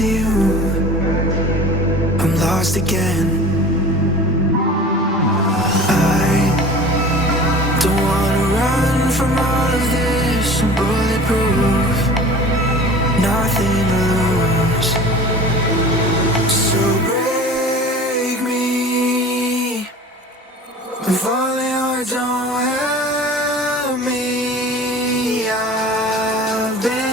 to you, I'm lost again. I don't wanna run from all of this. I'm bulletproof, nothing to lose. So break me, if only I don't help me. I've been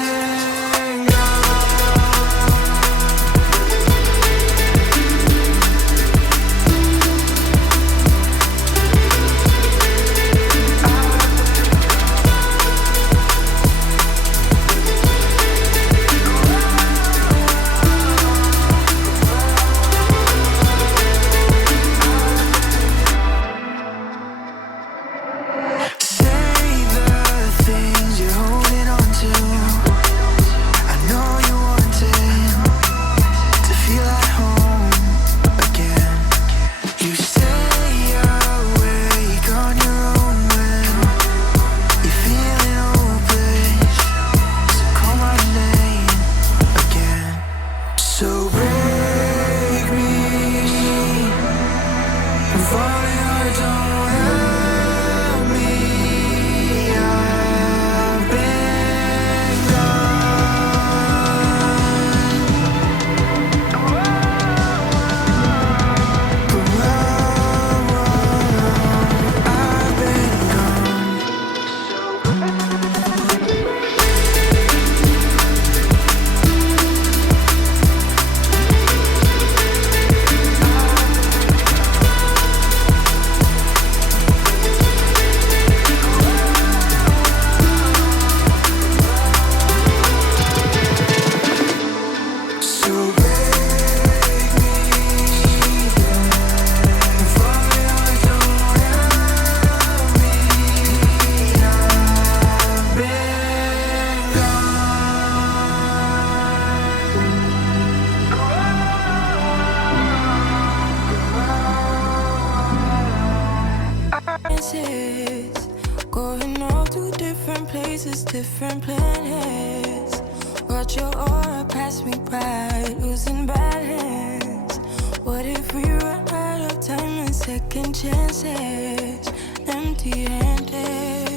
going off to different places, different planets. Watch your aura pass me by, losing balance. What if we run out of time and second chances? Empty-handed.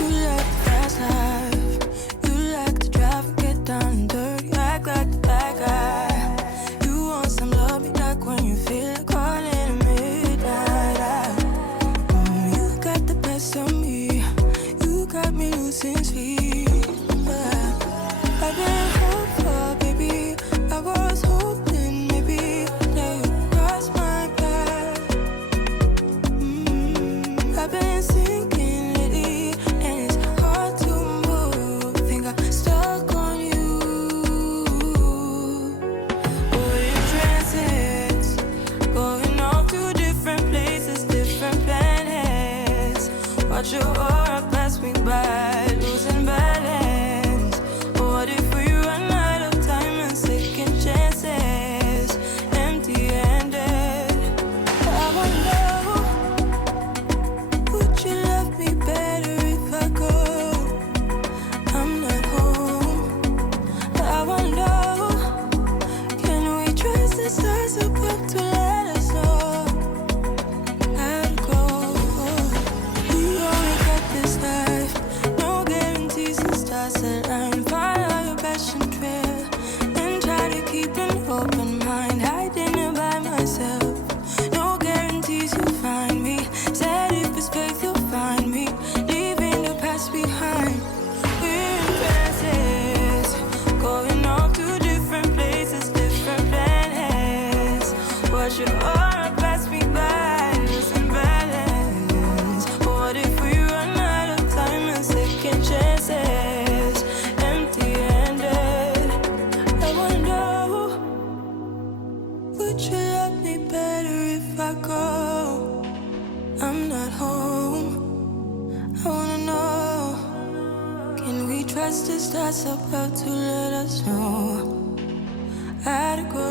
You like the fast life, you like to drive and get down and dirty, act like the bad guy. You want some love, be like when you feel like calling at midnight. You got the best of me, you got me losing sleep. I've been hopeful, baby, I was hoping maybe that you'd cross my path. I've been sinking lately, and it's hard to move. Think I'm stuck on you. We're in transits, going off to different places, different planets. Watch your aura pass me by, losing balance. What if we run out of time and second chances? Empty-handed. I wonder, would you love me better if I go? I'm not home. I wonder, can we trust the stars above to let us know how to go? We only got this life, no guarantees and stars align. Follow your passion trail and try to keep an open mind. Hiding it by myself, no guarantees you'll find me. Said if it's faith you'll find me, leaving the past behind. We're in transits, going off to different places, different planets. Watch your aura pass me by, losing balance. What if we run out of time and second chances? Empty-handed. I wonder, would you love me better if I go? I'm not home. I wanna know, can we trust the stars above to let us know how to go?